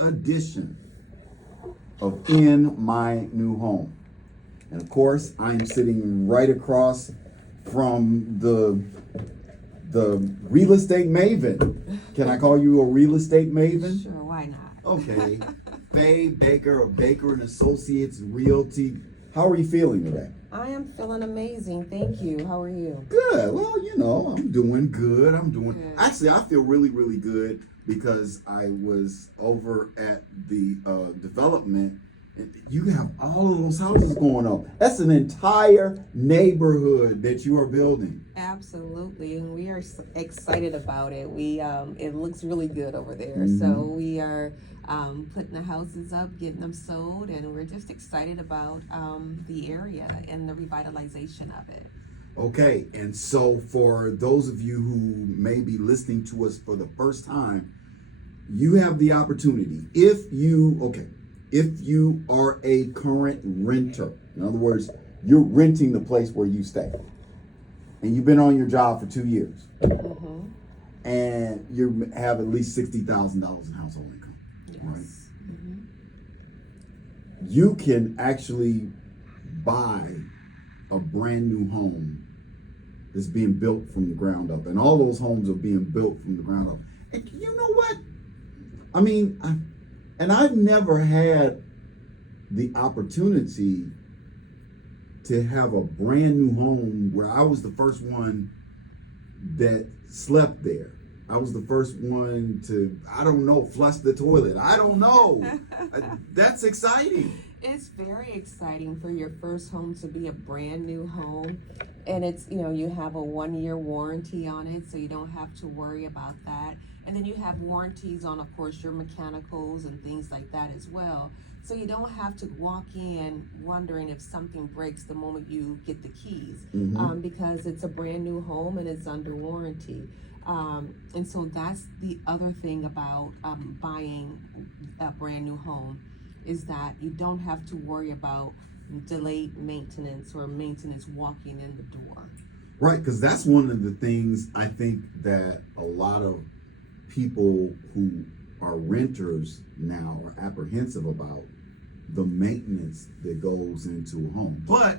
edition of In My New Home. And of course, I'm sitting right across from the real estate maven. Can I call you a real estate maven? Sure, why not? Okay. Faye Baker of Baker and Associates Realty. How are you feeling today? I am feeling amazing. Thank you. How are you? Good. Well, you know, I'm doing good. Good. Actually, I feel really, really good because I was over at the development. And you have all of those houses going up. That's an entire neighborhood that you are building. Absolutely, and we are excited about it. We it looks really good over there. Mhm. So we are putting the houses up, getting them sold, and we're just excited about the area and the revitalization of it. Okay, and so for those of you who may be listening to us for the first time, you have the opportunity. If you are a current renter, in other words, you're renting the place where you stay, and you've been on your job for 2 years, Mm-hmm. and you have at least $60,000 in household income, Yes. right? Mm-hmm. You can actually buy a brand new home that's being built from the ground up, and all those homes are being built from the ground up. And you know what? I mean, I've never had the opportunity to have a brand new home where I was the first one that slept there. I was the first one to, I don't know, flush the toilet. I don't know. That's exciting. It's very exciting for your first home to be a brand new home. And it's, you have a 1-year warranty on it, so you don't have to worry about that. And then you have warranties on, of course, your mechanicals and things like that as well. So you don't have to walk in wondering if something breaks the moment you get the keys, Mhm. because it's a brand new home and it's under warranty. And so that's the other thing about buying a brand new home, is that you don't have to worry about delayed maintenance or maintenance walking in the door. Right, because that's one of the things I think that a lot of people who are renters now are apprehensive about, the maintenance that goes into a home. But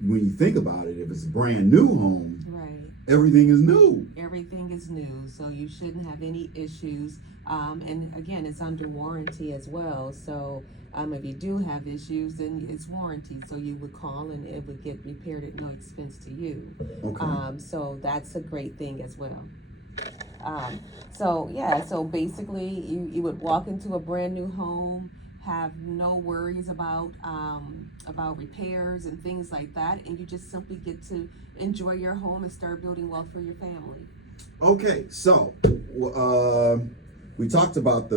when you think about it, if it's a brand new home, Right. everything is new. Everything is new, so you shouldn't have any issues. And again, it's under warranty as well. So if you do have issues, then it's warranted. So you would call and it would get repaired at no expense to you. Okay. So that's a great thing as well. So basically you would walk into a brand new home, have no worries about repairs and things like that, and you just simply get to enjoy your home and start building wealth for your family. Okay, so we talked about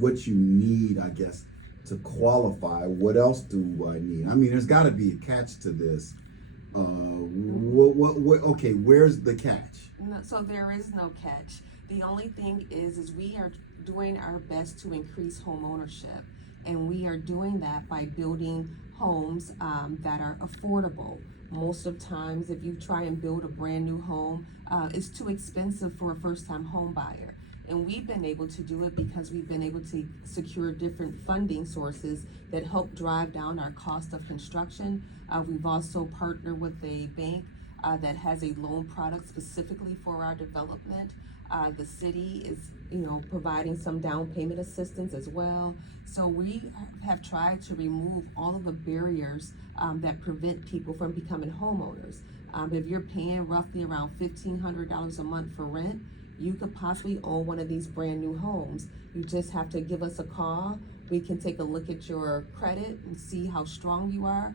what you need, I guess, to qualify. What else do I need? I mean, there's got to be a catch to this. Okay, where's the catch? No, so there is no catch. The only thing is we are doing our best to increase home ownership, and we are doing that by building homes that are affordable. Most of times, if you try and build a brand new home, it's too expensive for a first-time home buyer. And we've been able to do it because we've been able to secure different funding sources that help drive down our cost of construction. We've also partnered with a bank that has a loan product specifically for our development. The city is, providing some down payment assistance as well. So we have tried to remove all of the barriers that prevent people from becoming homeowners. If you're paying roughly around $1,500 a month for rent, you could possibly own one of these brand new homes. You just have to give us a call. We can take a look at your credit and see how strong you are.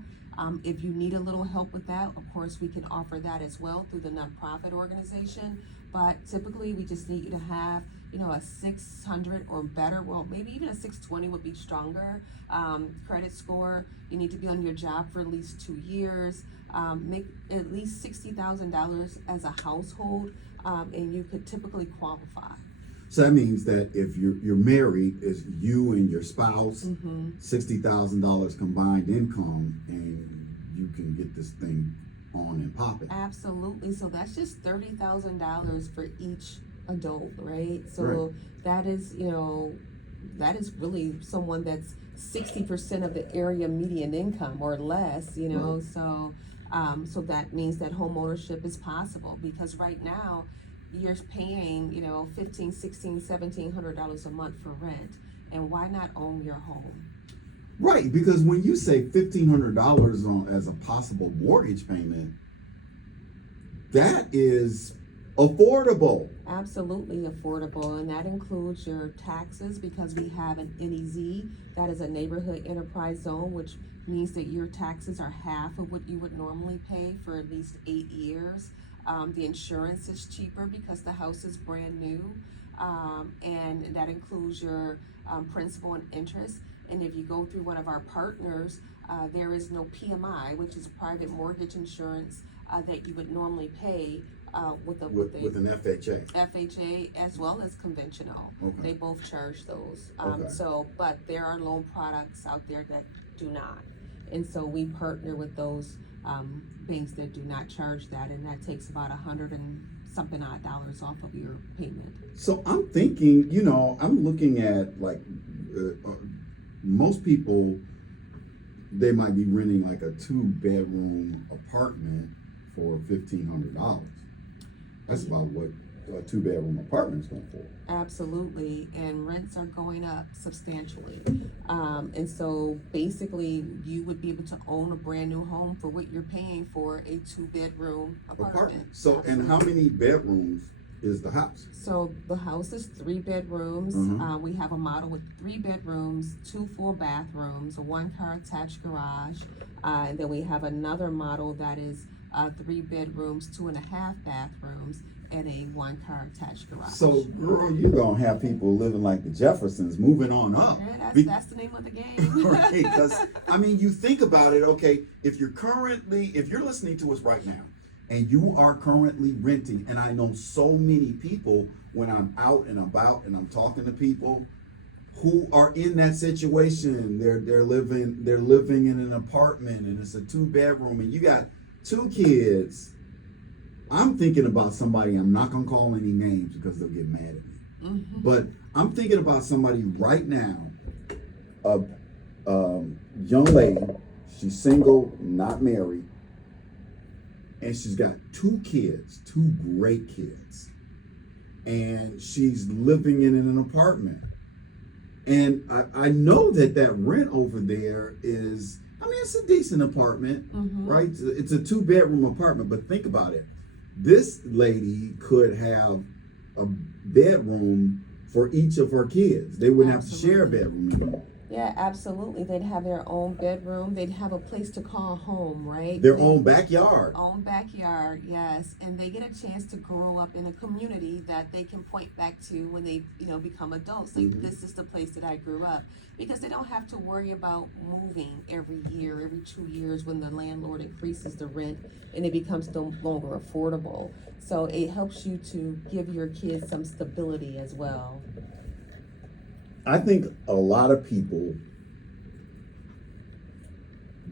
If you need a little help with that, of course, we can offer that as well through the nonprofit organization. But typically, we just need you to have, a 600 or better. Well, maybe even a 620 would be stronger credit score. You need to be on your job for at least 2 years. Make at least $60,000 as a household, and you could typically qualify. So that means that if you're married, it's you and your spouse, $60,000 combined income, and you can get this thing on and popping. Absolutely. So that's just $30,000 for each adult, right? So Right. that is, that is really someone that's 60% of the area median income or less, Right. so that means that home ownership is possible, because right now you're paying, 15, 16, $1,700 a month for rent. And why not own your home? Right, because when you say $1,500 on as a possible mortgage payment, that is affordable. Absolutely affordable, and that includes your taxes, because we have an NEZ, that is a neighborhood enterprise zone, which means that your taxes are half of what you would normally pay for at least 8 years. The insurance is cheaper because the house is brand new, and that includes your principal and interest. And if you go through one of our partners, there is no PMI, which is private mortgage insurance that you would normally pay with With an FHA. FHA as well as conventional. Okay. They both charge those. Okay. But there are loan products out there that do not. And so we partner with those banks that do not charge that, and that takes about $100 and something odd dollars off of your payment. So I'm thinking, I'm looking at like most people, they might be renting like a 2-bedroom apartment for $1,500. That's about what a 2-bedroom apartment's going for. Absolutely, and rents are going up substantially. And so basically you would be able to own a brand new home for what you're paying for a 2-bedroom apartment. So, Absolutely. and how many bedrooms is the house? So the house is 3 bedrooms. Mhm. We have a model with 3 bedrooms, 2 full bathrooms, a 1-car attached garage. And then we have another model that is 3 bedrooms, 2.5 bathrooms, and a 1-car attached garage. So, girl, you're gonna have people living like the Jeffersons, moving on up. Yeah, Be- that's the name of the game. Right, because you think about it. Okay, if you're listening to us right now, and you are currently renting, and I know so many people when I'm out and about and I'm talking to people who are in that situation. They're living in an apartment, and it's a 2-bedroom, and you got 2 kids. I'm thinking about somebody. I'm not gonna call any names because they'll get mad at me. Mm-hmm. But I'm thinking about somebody right now, a young lady. She's single, not married, and she's got 2 kids, 2 great kids, and she's living in an apartment. And I know that rent over there is, it's a decent apartment, Mm-hmm. right? It's a 2-bedroom apartment, but think about it. This lady could have a bedroom for each of her kids. They wouldn't have to share a bedroom anymore. Yeah, absolutely. They'd have their own bedroom. They'd have a place to call home, right? Their own backyard. Own backyard, yes. And they get a chance to grow up in a community that they can point back to when they, become adults. Like, Mhm. this is the place that I grew up. Because they don't have to worry about moving every year, every 2 years, when the landlord increases the rent and it becomes no longer affordable. So it helps you to give your kids some stability as well. I think a lot of people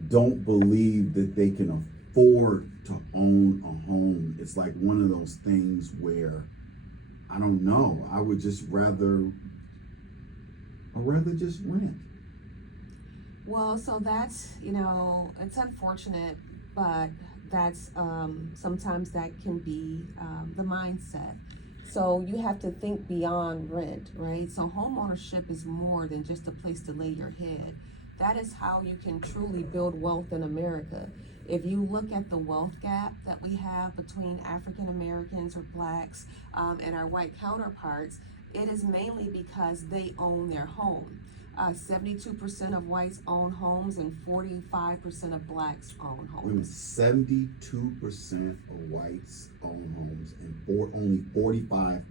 don't believe that they can afford to own a home. It's like one of those things where, I don't know, I would just rather just rent. Well, so that's, it's unfortunate, but that's sometimes that can be the mindset. So you have to think beyond rent, right? So home ownership is more than just a place to lay your head. That is how you can truly build wealth in America. If you look at the wealth gap that we have between African Americans or blacks and our white counterparts, it is mainly because they own their home. 72% of whites own homes and 45% of blacks own homes. 72% of whites own homes and only 45%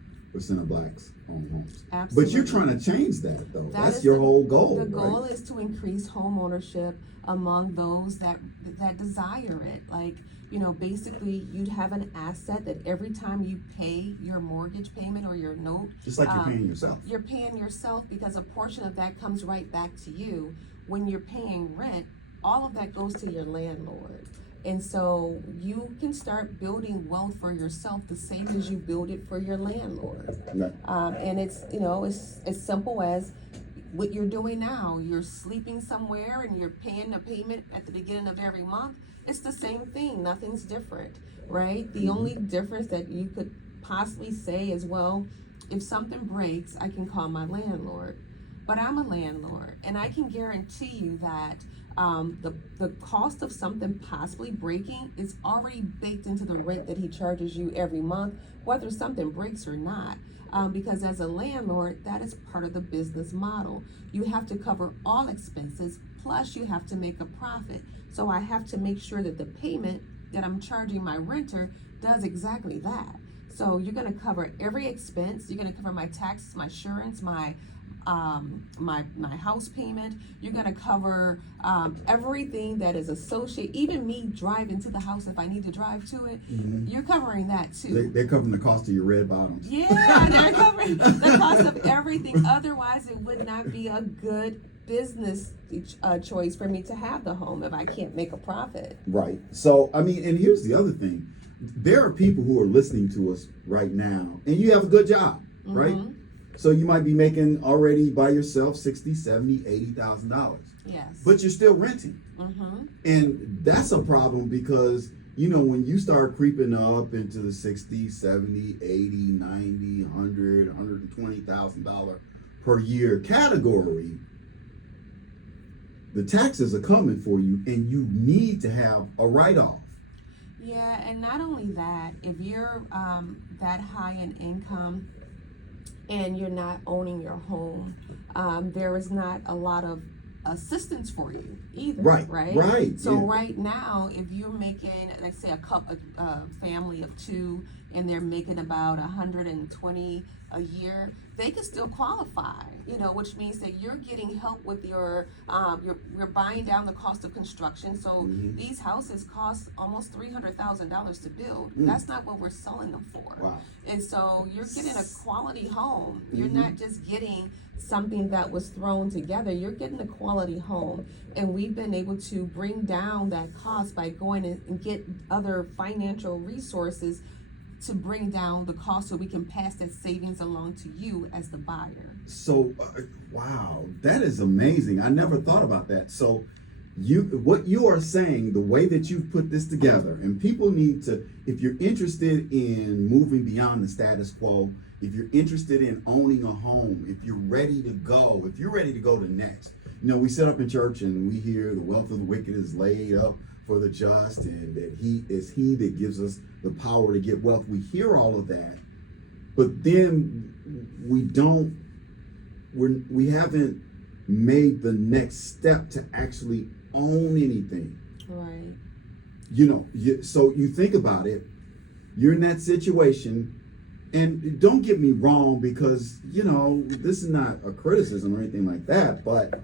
of blacks own homes. Absolutely. But you're trying to change that, though. That That's is your whole goal. The goal right? is to increase home ownership among those that desire it. Like, basically you'd have an asset that every time you pay your mortgage payment or your note, Just like you're paying yourself. You're paying yourself, because a portion of that comes right back to you. When you're paying rent, all of that goes to your landlord. And so you can start building wealth for yourself the same as you build it for your landlord. Right. And it's, it's as simple as what you're doing now. You're sleeping somewhere and you're paying a payment at the beginning of every month. It's the same thing. Nothing's different, right? The only difference that you could possibly say is, well, if something breaks, I can call my landlord. But I'm a landlord, and I can guarantee you that the cost of something possibly breaking is already baked into the rent that he charges you every month, whether something breaks or not. Because as a landlord, that is part of the business model. You have to cover all expenses, plus you have to make a profit. So I have to make sure that the payment that I'm charging my renter does exactly that. So you're going to cover every expense. You're going to cover my taxes, my insurance, my house payment. You're going to cover everything that is associated, even me driving to the house if I need to drive to it. You're covering that too. They're covering the cost of your red bottoms. Yeah, they're covering the cost of everything. Otherwise, it would not be a good business choice for me to have the home if I can't make a profit. Right. So, I mean, and here's the other thing. There are people who are listening to us right now, and you have a good job, right? So you might be making already by yourself $60,000, $70,000, $80,000. Yes. But you're still renting. And that's a problem because, when you start creeping up into the $60,000, $70,000, $80,000, $90,000, $100,000, $120,000 per year category, the taxes are coming for you and you need to have a write-off. Yeah, and not only that, if you're that high in income and you're not owning your home, there is not a lot of assistance for you either. Right. So right now, if you're making, like say a family of two, and they're making about $120 a year, they can still qualify. Which means that you're getting help with you're buying down the cost of construction. So these houses cost almost $300,000 to build. That's not what we're selling them for. Wow. And so you're getting a quality home. You're not just getting something that was thrown together. You're getting a quality home. And we've been able to bring down that cost by going and get other financial resources to bring down the cost so we can pass that savings along to you as the buyer. So, wow, that is amazing. I never thought about that. So what you are saying, the way that you've put this together, and people need to, if you're interested in moving beyond the status quo, if you're interested in owning a home, if you're ready to go to next. We sit up in church and we hear the wealth of the wicked is laid up for the just, and that he that gives us the power to get wealth. We hear all of that, but then we haven't made the next step to actually own anything. Right. So you think about it, you're in that situation, and don't get me wrong, because this is not a criticism or anything like that, but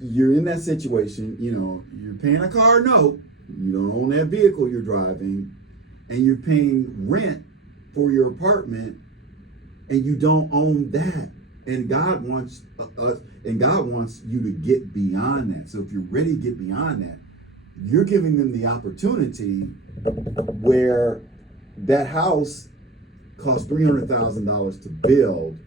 you're in that situation, you're paying a car note, you don't own that vehicle you're driving, and you're paying rent for your apartment, and you don't own that. And God wants you to get beyond that. So if you're ready to get beyond that, you're giving them the opportunity where that house costs $300,000 to build.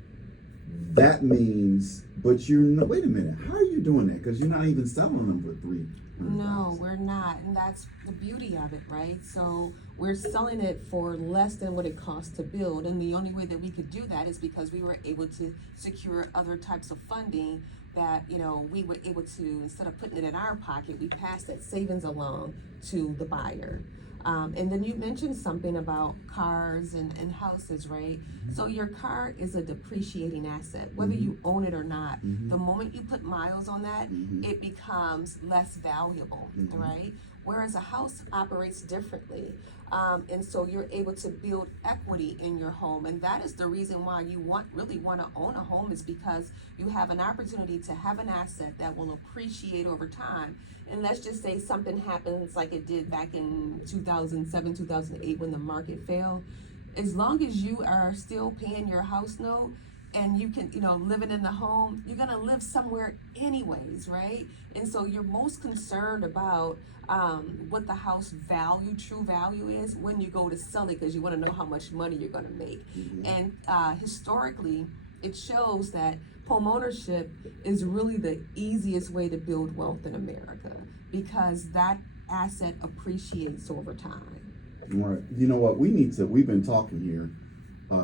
That means, but wait a minute, how are you doing that? Because you're not even selling them for $300,000. No, we're not. And that's the beauty of it, right? So we're selling it for less than what it costs to build. And the only way that we could do that is because we were able to secure other types of funding that, we were able to, instead of putting it in our pocket, we passed that savings along to the buyer. And then you mentioned something about cars and houses, right? So your car is a depreciating asset, whether you own it or not. The moment you put miles on that, it becomes less valuable, right? Whereas a house operates differently. And so you're able to build equity in your home. And that is the reason why you really want to own a home, is because you have an opportunity to have an asset that will appreciate over time. And let's just say something happens like it did back in 2007, 2008 when the market fell. As long as you are still paying your house note, and you can, living in the home, you're gonna live somewhere anyways, right? And so you're most concerned about what the house true value is when you go to sell it, because you want to know how much money you're gonna make. Mhm. And historically, it shows that home ownership is really the easiest way to build wealth in America, because that asset appreciates over time. Right. You know what? We've been talking here,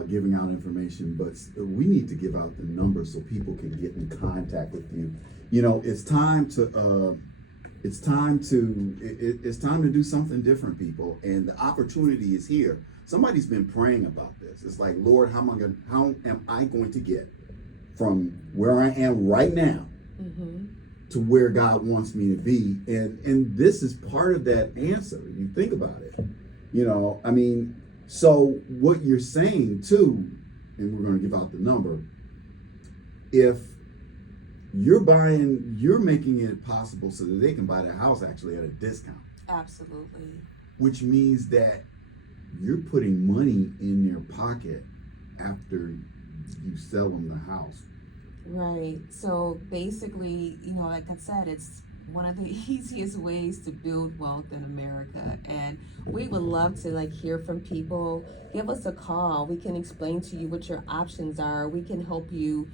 giving out information, but we need to give out the numbers so people can get in contact with you. It's time to do something different, people. And the opportunity is here. Somebody's been praying about this. It's like, Lord, how am I going to get from where I am right now to where God wants me to be? And this is part of that answer. You think about it. So what you're saying too, and we're going to give out the number, if you're making it possible so that they can buy the house actually at a discount. Absolutely. Which means that you're putting money in their pocket after you sell them the house. Right. So basically, like I said, it's one of the easiest ways to build wealth in America. And we would love to hear from people. Give us a call. We can explain to you what your options are. We can help you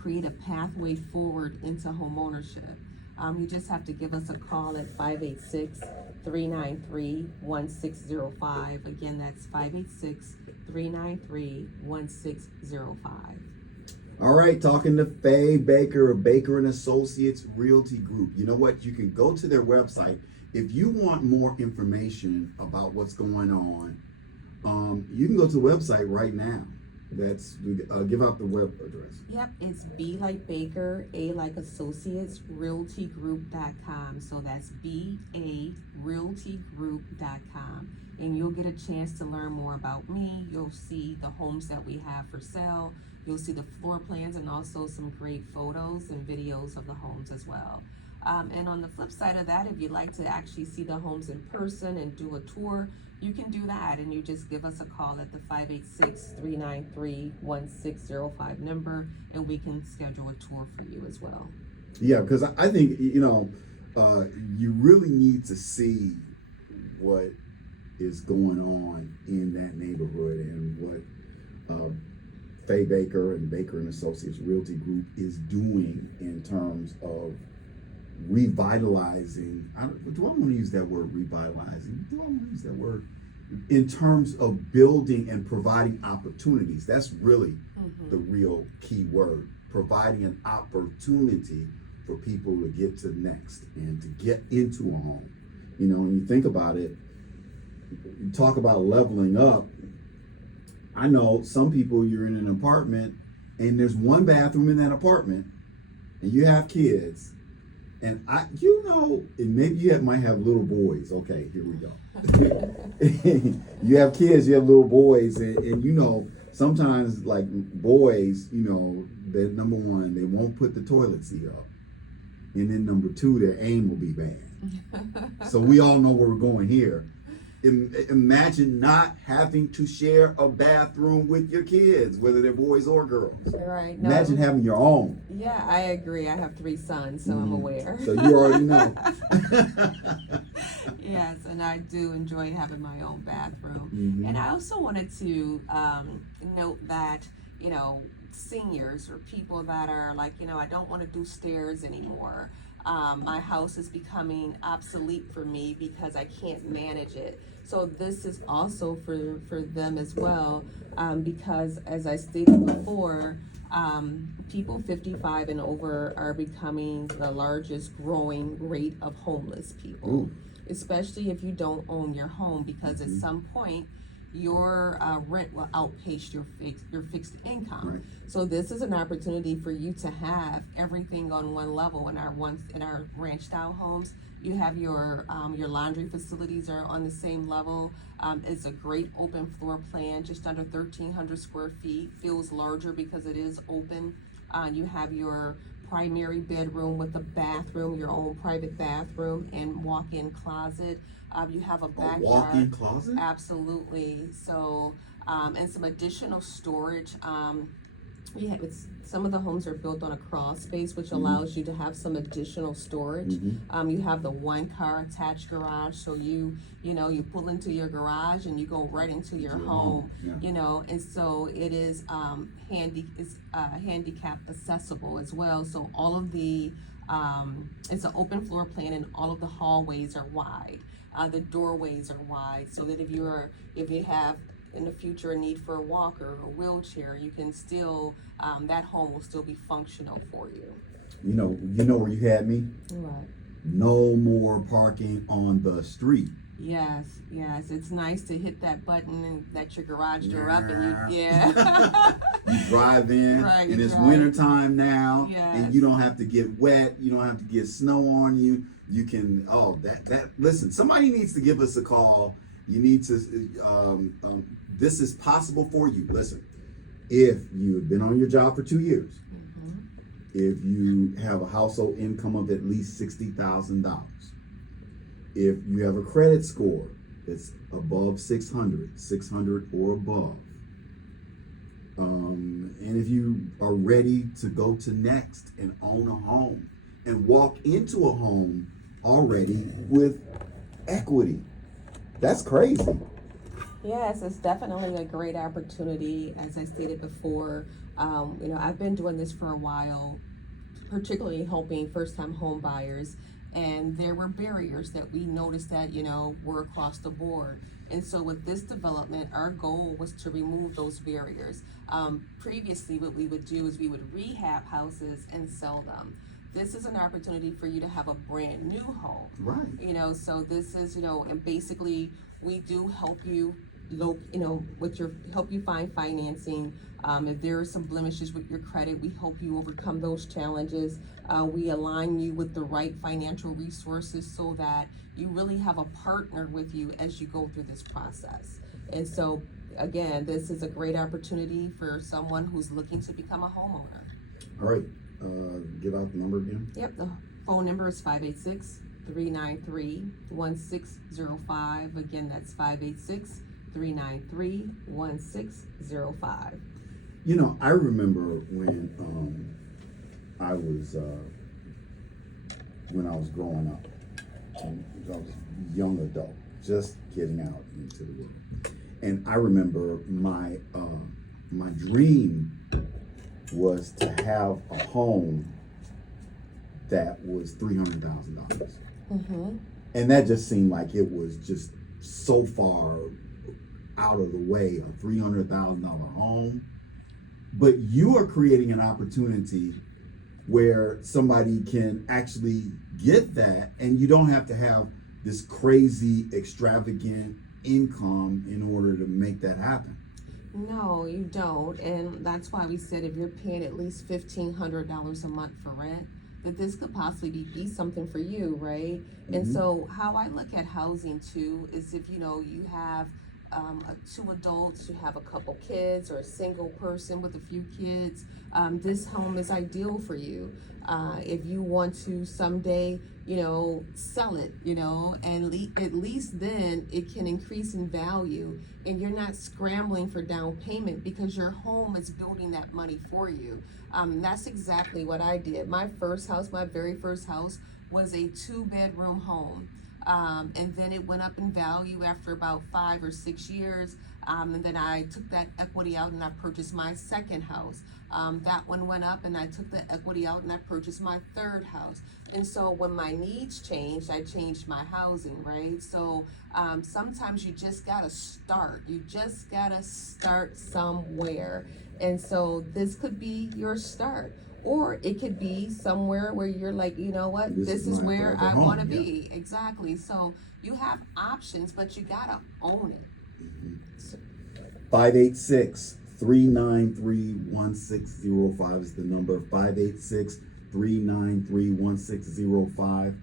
create a pathway forward into home ownership. You just have to give us a call at 586-393-1605. Again, that's 586-393-1605. All right, talking to Faye Baker of Baker & Associates Realty Group. You know what? You can go to their website. If you want more information about what's going on, you can go to the website right now. Give out the web address. Yep, it's B like Baker, A like Associates, realtygroup.com. So that's BA realtygroup.com. And you'll get a chance to learn more about me. You'll see the homes that we have for sale. You'll see the floor plans and also some great photos and videos of the homes as well. And on the flip side of that, if you'd like to actually see the homes in person and do a tour, you can do that. And you just give us a call at the 586-393-1605 number, and we can schedule a tour for you as well. Yeah, because I think, you really need to see what is going on in that neighborhood and what Faye Baker and Baker & Associates Realty Group is doing in terms of revitalizing. Do I want to use that word, revitalizing? Do I want to use that word? In terms of building and providing opportunities. That's really the real key word. Providing an opportunity for people to get to next and to get into a home. When you think about it, you talk about leveling up. I know some people, you're in an apartment and there's one bathroom in that apartment and you have kids. And and maybe you might have little boys. Okay, here we go. You have kids, you have little boys, and sometimes boys, that number one, they won't put the toilet seat up. And then number two, their aim will be bad. So we all know where we're going here. Imagine not having to share a bathroom with your kids, whether they're boys or girls. Right. No. Imagine having your own. Yeah, I agree. I have 3 sons, so I'm aware. So you already know. Yes, and I do enjoy having my own bathroom. And I also wanted to note that, seniors or people that are I don't want to do stairs anymore. My house is becoming obsolete for me because I can't manage it. So this is also for them as well, because as I stated before, people 55 and over are becoming the largest growing rate of homeless people. Ooh. Especially if you don't own your home, because at some point your rent will outpace your fixed income. Right. So this is an opportunity for you to have everything on one level. In our ranched out homes, you have your laundry facilities are on the same level. It's a great open floor plan, just under 1,300 square feet. Feels larger because it is open. You have your primary bedroom with a bathroom, your own private bathroom, and walk-in closet. You have a backyard. A walk-in closet? Absolutely. So, and some additional storage Yeah, some of the homes are built on a crawl space, which allows you to have some additional storage. You have the one car attached garage, so you pull into your garage and you go right into your home. Yeah. And so it is handicap accessible as well. So all of the it's an open floor plan, and all of the hallways are wide. The doorways are wide, so that if you have in the future a need for a walker or a wheelchair, you can still that home will still be functional for you. You know where you had me? Right. No more parking on the street. Yes, it's nice to hit that button and let your garage door up, and you drive in, right, and it's right. wintertime now, and Yes. you don't have to get wet, you don't have to get snow on you. You can listen, somebody needs to give us a call. You need to this is possible for you. Listen, if you've been on your job for 2 years, if you have a household income of at least $60,000, if you have a credit score that's above 600 or above, and if you are ready to go to next and own a home and walk into a home already with equity, that's crazy. Yes, it's definitely a great opportunity. As I stated before, I've been doing this for a while, particularly helping first-time home buyers, and there were barriers that we noticed that, were across the board. And so with this development, our goal was to remove those barriers. Previously, what we would do is we would rehab houses and sell them. This is an opportunity for you to have a brand new home. Right. So this is, and basically we do help you help you find financing. If there are some blemishes with your credit, we help you overcome those challenges. We align you with the right financial resources so that you really have a partner with you as you go through this process. And so, again, this is a great opportunity for someone who's looking to become a homeowner. All right. Give out the number again. Yep, the phone number is 586-393-1605. Again, that's 586-393-1605. I remember when I was growing up, and I was a young adult, just getting out into the world, and I remember my dream was to have a home that was $300,000, and that just seemed like it was just so far out of the way, a $300,000 home. But you are creating an opportunity where somebody can actually get that, and you don't have to have this crazy extravagant income in order to make that happen. No, you don't. And that's why we said if you're paying at least $1,500 a month for rent, that this could possibly be something for you, right? And so how I look at housing too is if you have two adults, you have a couple kids, or a single person with a few kids, this home is ideal for you. If you want to someday, sell it, and at least then it can increase in value, and you're not scrambling for down payment because your home is building that money for you. That's exactly what I did. My very first house was a 2-bedroom home. And then it went up in value after about 5 or 6 years. And then I took that equity out and I purchased my second house. That one went up and I took the equity out and I purchased my third house. And so when my needs changed, I changed my housing, right? So sometimes you just gotta start. You just gotta start somewhere. And so this could be your start. Or it could be somewhere where you're like, you know what, this is where I want to be. Exactly. So you have options, but you got to own it. 586-393-1605 is the number. 586-393-1605.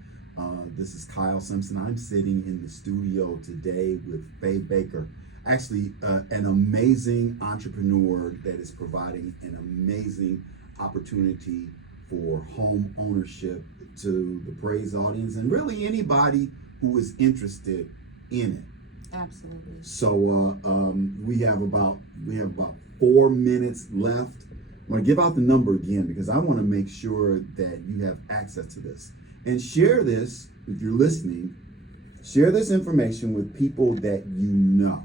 This is Kyle Simpson. I'm sitting in the studio today with Faye Baker. Actually, an amazing entrepreneur that is providing an amazing opportunity for home ownership to the Praise audience and really anybody who is interested in it. Absolutely. So we have about 4 minutes left. I'm going to give out the number again because I want to make sure that you have access to this. And share this, if you're listening, share this information with people that you know.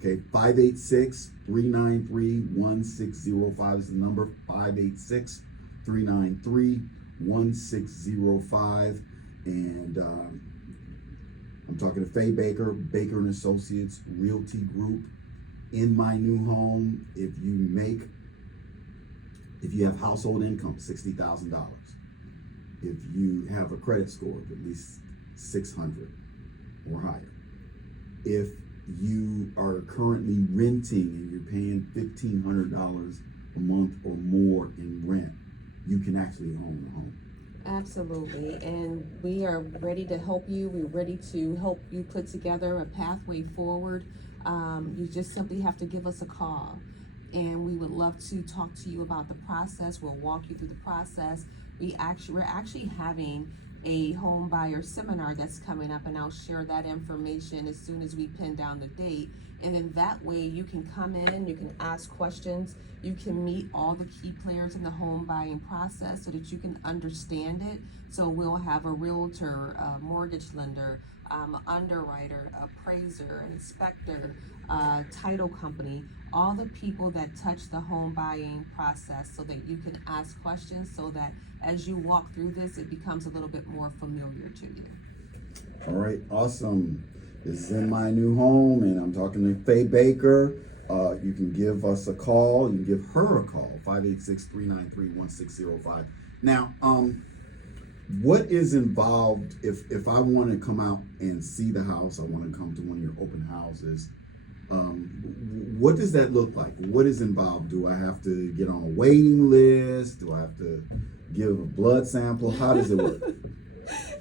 Okay, 586-393-1605 is the number, 586-393-1605. And I'm talking to Faye Baker, Baker and Associates Realty Group. In my new home, if you have household income, $60,000. If you have a credit score of at least 600 or higher. If you are currently renting and you're paying $1,500 a month or more in rent, you can actually own a home. Absolutely, and we are ready to help you. We're ready to help you put together a pathway forward. You just simply have to give us a call, and we would love to talk to you about the process. We'll walk you through the process. We're actually having a home buyer seminar that's coming up, and I'll share that information as soon as we pin down the date. And then that way you can come in, you can ask questions, you can meet all the key players in the home buying process so that you can understand it. So we'll have a realtor, a mortgage lender, underwriter, appraiser, an inspector, title company, all the people that touch the home buying process so that you can ask questions so that as you walk through this, it becomes a little bit more familiar to you. All right, awesome. This is In My New Home, and I'm talking to Faye Baker. You can give us a call. You can give her a call, 586-393-1605. Now, what is involved if I want to come out and see the house, I want to come to one of your open houses, what does that look like? What is involved? Do I have to get on a waiting list? Do I have to give a blood sample? How does it work?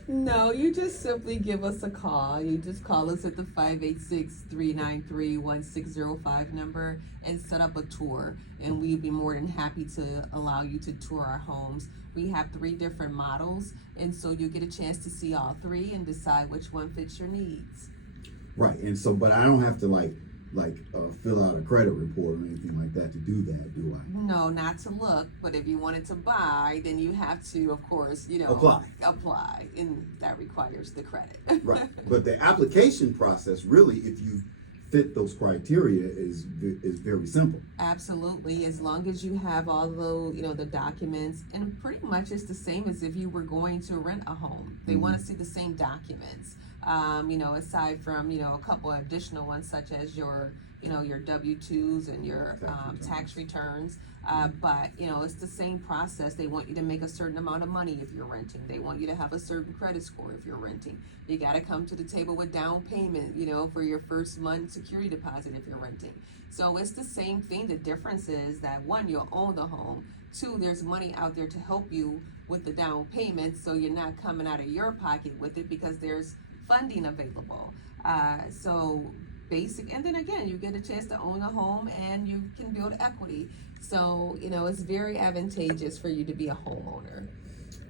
No, you just simply give us a call. You just call us at the 586-393-1605 number and set up a tour. And we'd be more than happy to allow you to tour our homes. We have 3 different models, and so you get a chance to see all 3 and decide which one fits your needs. Right, and so, but I don't have to fill out a credit report or anything like that to do that, do I? No, not to look, but if you wanted to buy, then you have to, of course, apply, and that requires the credit. Right, but the application process, really, if you fit those criteria, is very simple. Absolutely, as long as you have all the documents, and pretty much it's the same as if you were going to rent a home. They want to see the same documents. Aside from, a couple of additional ones such as your W-2s and your tax returns. But it's the same process. They want you to make a certain amount of money if you're renting. They want you to have a certain credit score if you're renting. You got to come to the table with down payment, for your first month security deposit if you're renting. So it's the same thing. The difference is that 1, you'll own the home. 2, there's money out there to help you with the down payment, so you're not coming out of your pocket with it because there's funding available. So basic, and then again, you get a chance to own a home and you can build equity. So, it's very advantageous for you to be a homeowner.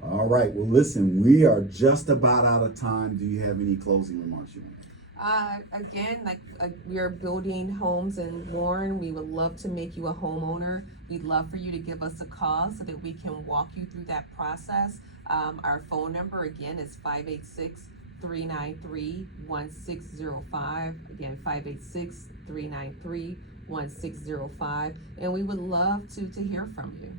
All right. Well, listen, we are just about out of time. Do you have any closing remarks you want to make? Again, we are building homes in Warren. We would love to make you a homeowner. We'd love for you to give us a call so that we can walk you through that process. Our phone number again is 586-393-1605. Again, 586-393-1605. And we would love to hear from you.